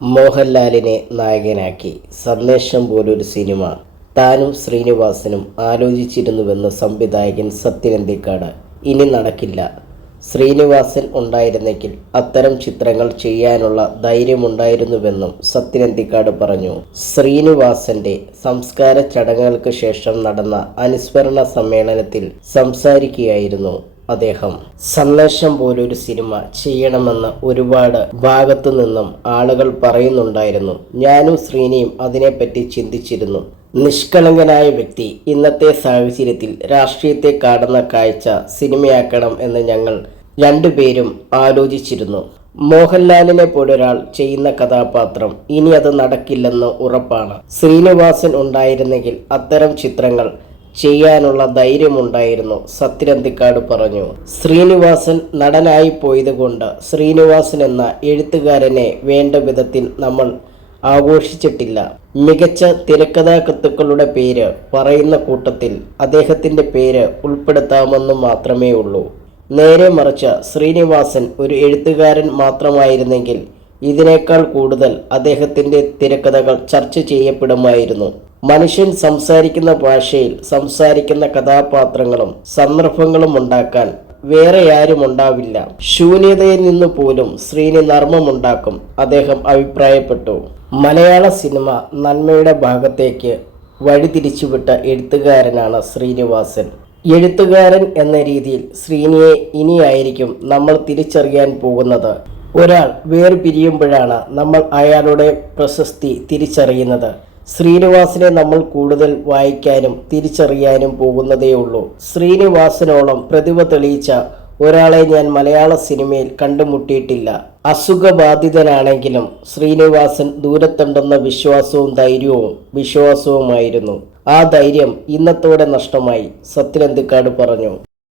മോഹൻലാലിനെ നായകനാക്കി സന്ദേശം പോലൊരു സിനിമ താനും ശ്രീനിവാസനും ആലോചിച്ചിരുന്നുവെന്ന് സംവിധായകൻ സത്യൻ അന്തിക്കാട്. ഇനി നടക്കില്ല. ശ്രീനിവാസൻ ഉണ്ടായിരുന്നെങ്കിൽ അത്തരം ചിത്രങ്ങൾ ചെയ്യാനുള്ള ധൈര്യമുണ്ടായിരുന്നുവെന്നും സത്യൻ അന്തിക്കാട് പറഞ്ഞു. ശ്രീനിവാസന്റെ സംസ്കാര ചടങ്ങുകൾക്ക് ശേഷം നടന്ന അനുസ്മരണ സമ്മേളനത്തിൽ സംസാരിക്കുകയായിരുന്നു അദ്ദേഹം. സന്ദേശം പോലൊരു സിനിമ ചെയ്യണമെന്ന് ഒരുപാട് ഭാഗത്തു നിന്നും ആളുകൾ പറയുന്നുണ്ടായിരുന്നു. ഞാനും ശ്രീനിയും അതിനെപ്പറ്റി ചിന്തിച്ചിരുന്നു. നിഷ്കളങ്കനായ വ്യക്തി ഇന്നത്തെ സാഹചര്യത്തിൽ രാഷ്ട്രീയത്തെ കാണുന്ന കാഴ്ച സിനിമയാക്കണം എന്ന് ഞങ്ങൾ രണ്ടുപേരും ആലോചിച്ചിരുന്നു. മോഹൻലാലിനെ പോലൊരാൾ ചെയ്യുന്ന കഥാപാത്രം ഇനി അത് നടക്കില്ലെന്ന് ഉറപ്പാണ്. ശ്രീനിവാസൻ ഉണ്ടായിരുന്നെങ്കിൽ അത്തരം ചിത്രങ്ങൾ ചെയ്യാനുള്ള ധൈര്യമുണ്ടായിരുന്നു, സത്യൻ അന്തിക്കാട് പറഞ്ഞു. ശ്രീനിവാസൻ നടനായി പോയതുകൊണ്ട് ശ്രീനിവാസൻ എന്ന എഴുത്തുകാരനെ വേണ്ട വിധത്തിൽ നമ്മൾ ആഘോഷിച്ചിട്ടില്ല. മികച്ച തിരക്കഥാകൃത്തുക്കളുടെ പേര് പറയുന്ന കൂട്ടത്തിൽ അദ്ദേഹത്തിൻ്റെ പേര് ഉൾപ്പെടുത്താമെന്ന് മാത്രമേ ഉള്ളൂ. നേരെ മറിച്ച് ശ്രീനിവാസൻ ഒരു എഴുത്തുകാരൻ മാത്രമായിരുന്നെങ്കിൽ ഇതിനേക്കാൾ കൂടുതൽ അദ്ദേഹത്തിൻ്റെ തിരക്കഥകൾ ചർച്ച ചെയ്യപ്പെടുമായിരുന്നു. മനുഷ്യൻ സംസാരിക്കുന്ന ഭാഷയിൽ സംസാരിക്കുന്ന കഥാപാത്രങ്ങളും സന്ദർഭങ്ങളും ഉണ്ടാക്കാൻ വേറെ ആരും ഉണ്ടാവില്ല. ശൂന്യതയിൽ നിന്ന് പോലും ശ്രീനി നർമ്മമുണ്ടാക്കും, അദ്ദേഹം അഭിപ്രായപ്പെട്ടു. മലയാള സിനിമ നന്മയുടെ ഭാഗത്തേക്ക് വഴിതിരിച്ചുവിട്ട എഴുത്തുകാരനാണ് ശ്രീനിവാസൻ. എഴുത്തുകാരൻ എന്ന രീതിയിൽ ശ്രീനിയെ ഇനിയായിരിക്കും നമ്മൾ തിരിച്ചറിയാൻ പോകുന്നത്. ഒരാൾ വേർപിരിയുമ്പോഴാണ് നമ്മൾ അയാളുടെ പ്രശസ്തി തിരിച്ചറിയുന്നത്. ശ്രീനിവാസനെ നമ്മൾ കൂടുതൽ വായിക്കാനും തിരിച്ചറിയാനും പോകുന്നതേയുള്ളൂ. ശ്രീനിവാസനോളം പ്രതിഭ തെളിയിച്ച ഒരാളെ ഞാൻ മലയാള സിനിമയിൽ കണ്ടുമുട്ടിയിട്ടില്ല. അസുഖബാധിതനാണെങ്കിലും ശ്രീനിവാസൻ ദൂരത്തുണ്ടെന്ന വിശ്വാസവുമായിരുന്നു. ആ ധൈര്യം ഇന്നത്തോടെ നഷ്ടമായി, സത്യൻ അന്തിക്കാട് പറഞ്ഞു.